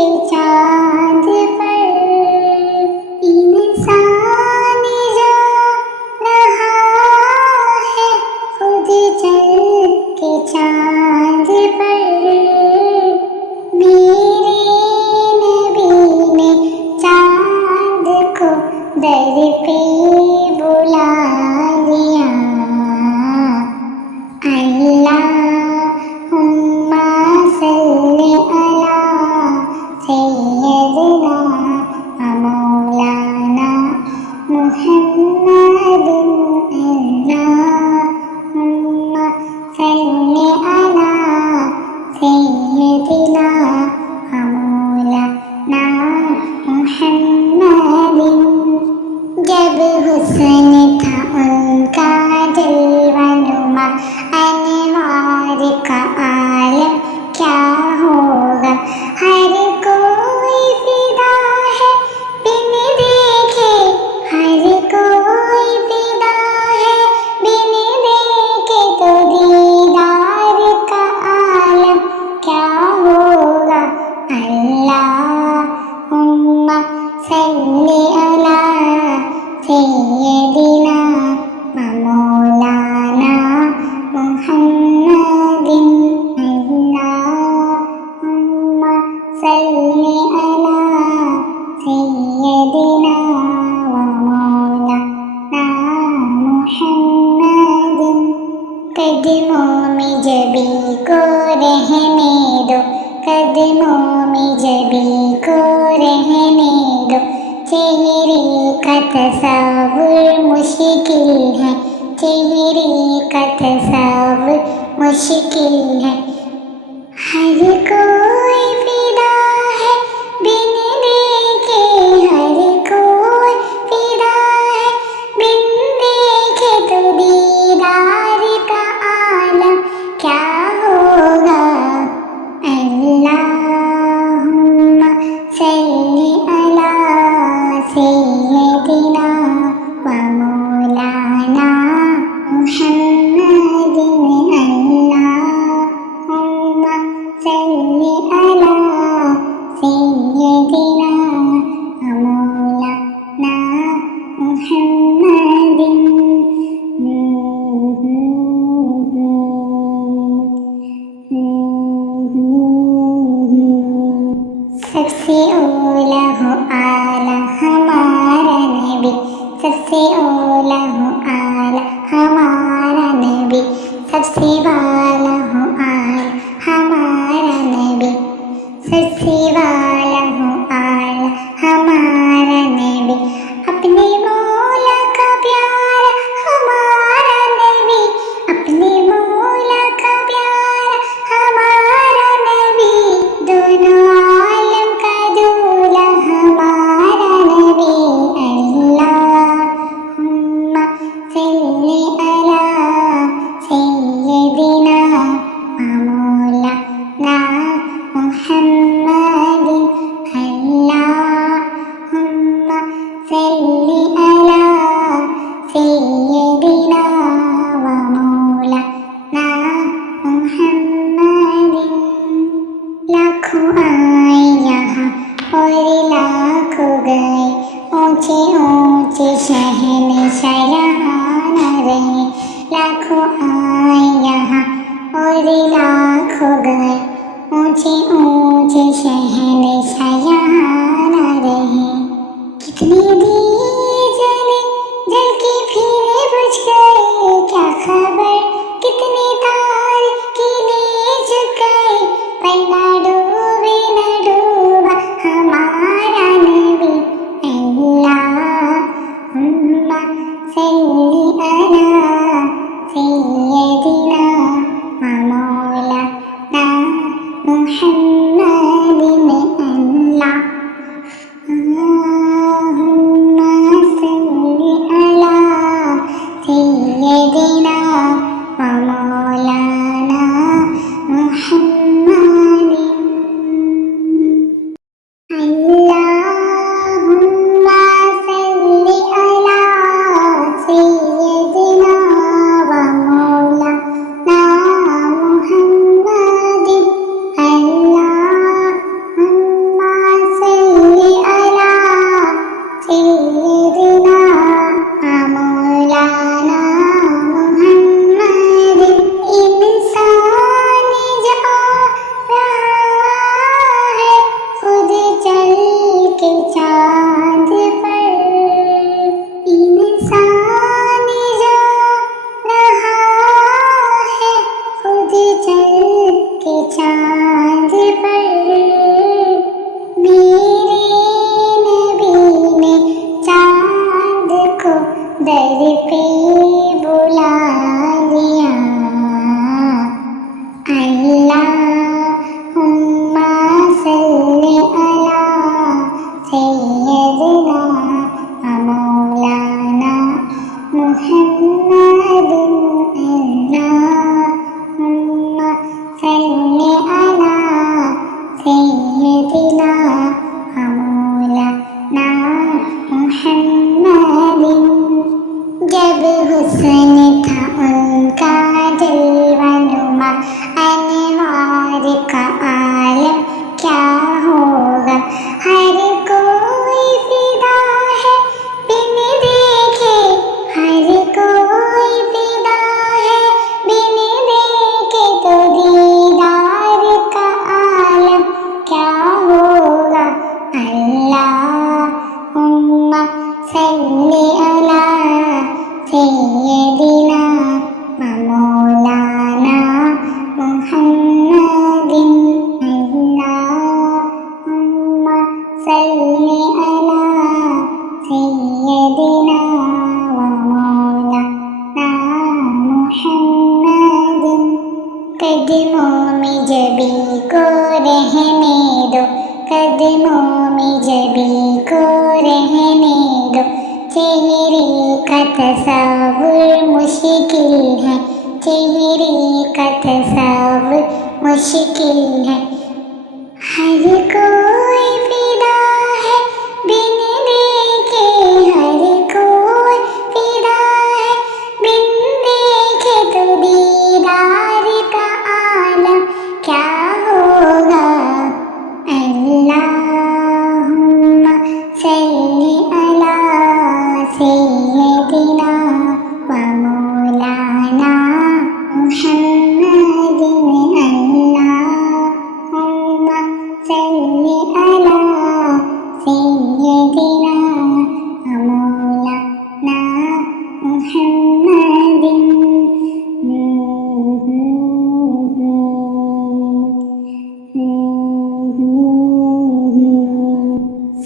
के चांद पर इंसान जा रहा है, खुद चल के चांद पर। मेरे नबी ने चांद को दर पे बुला लिया। अल्लाहुम्मा सल्ली अला सय्यदना मौलाना मुहम्मदिन। अल्लाहुम्मा सल्ली अला सय्यदना मौलाना मुहम्मदिन। जब हुस्न था उनका जलवानुमा, अनवार का आलम क्या होगा। हर कोई फिदा है बिन देखे, हर कोई फिदा है बिन देखे, तो दीदार का आलम क्या होगा। अल्लाहुम्मा सल्ली अला सय्यदिना मौलाना मुहम्मदिन। अल्लाहुम्मा सल्ली अला सय्यदिना मौलाना मुहम्मदिन। कदमों में जबी को रहने दो, कदमों में जबी को रहने दो। चेहरे का तस्वुर मुश्किल है, चेहरे का तस्वुर मुश्किल है। हर कोई फिदा है बिन देखे, हर कोई फिदा है बिन देखे, तो दीदार का आलम क्या होगा। अल्लाहुम्मा सल्ली अला सय्यदिना मौलाना मुहम्मदिन। अल्लाहुम्मा सल्ली अला सय्यदिना मौलाना मुहम्मदिन। सबसे औला हो आला हमारा नबी, सबसे औला हो आला हमारा नबी, सबसे वाला हो आला हमारा नबी, सबसे वाला हो आला हमारा नबी। अपने मौला का प्यारा हमारा नबी, अपने मौला का प्यारा हमारा नबी। दोनों आलम का दूल्हा हमारा नबी। अल्लाहुम्मा सल्ली अला सय्यदिना मौलाना मुहम्मदिन। अल्लाहुम्मा सल्ली अला सय्यदिना मौलाना मुहम्मदिन। लाखों आए यहाँ और लाखों गए, ऊंचे ऊंचे शहंशाह यहाँ न रहे। लाखों आए यहाँ और लाखों गए, ऊंचे ऊंचे शहंशाह यहाँ न रहे। कितने दिए जले जल के फिर बुझ गए, क्या खबर कितने तार किले झुक गए। पर ना डूबे न डूबा हमारा नबी। अल्लाहुम्मा सल्ली अला सय्यदिना मौलाना मुहम्मदिन। अल्लाहुम्मा चांद पर इंसान जा रहा है खुद चल के चांद पर। मेरे नबी ने चांद को दर पे बुला लिया। अल्लाहुम्मा सल्ली अला सय्यदिना मौलाना मुहम्मदिन। अल्लाहुम्मा सल्ली अला सय्यदिना मौलाना मुहम्मदिन। जब हुस्न था उनका जलवा नुमा अनवार का आलम क्या होगा। हर कोई फिदा है बिन देखे, हर कोई फिदा है बिन देखे, तो दीदार का आलम क्या होगा। अल्लाहुम्मा सल्ली अला सय्यदिना मौलाना मुहम्मदिन। अल्लाहुम्मा सल्ली अला सय्यदिना मौलाना मुहम्मदिन। कदमों में जबी को रहने दो, कदमों में जबी को रहने दो। चेहरे का तस्वुर मुश्किल है, चेहरे का तस्वुर मुश्किल है। हर कोई फिदा है बिन देखे, हर कोई फिदा है बिन देखे, तो दीदार का आलम क्या होगा। अल्लाहुम्मा सल्ली अला सय्यदिना मौलाना मुहम्मदिन। अल्लाहुम्मा सल्ली अला सय्यदिना मौलाना मुहम्मदिन।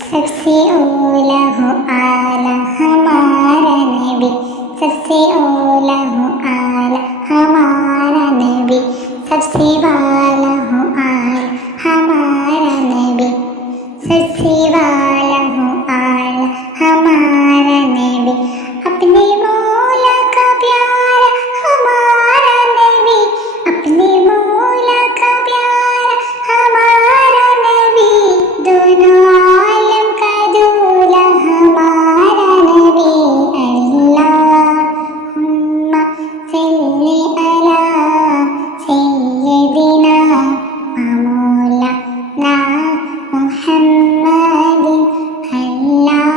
सबसे औला हो आला हमारा नबी, सबसे औला हो आला हमारा नबी, सबसे वाला हो आला हमारा नबी, सबसे वाला हो आला हमारा नबी। अपने मौला का प्यारा हमारा नबी, अपने मौला का प्यारा हमारा नबी। दोनों आलम का दूल्हा हमारा नबी। अल्लाहुम्मा सल्ली अला सय्यदिना मौलाना मुहम्मदिन।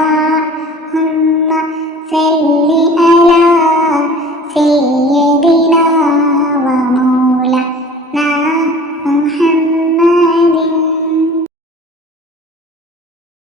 अल्लाहुम्मा सल्ली अला सय्यदिना मौलाना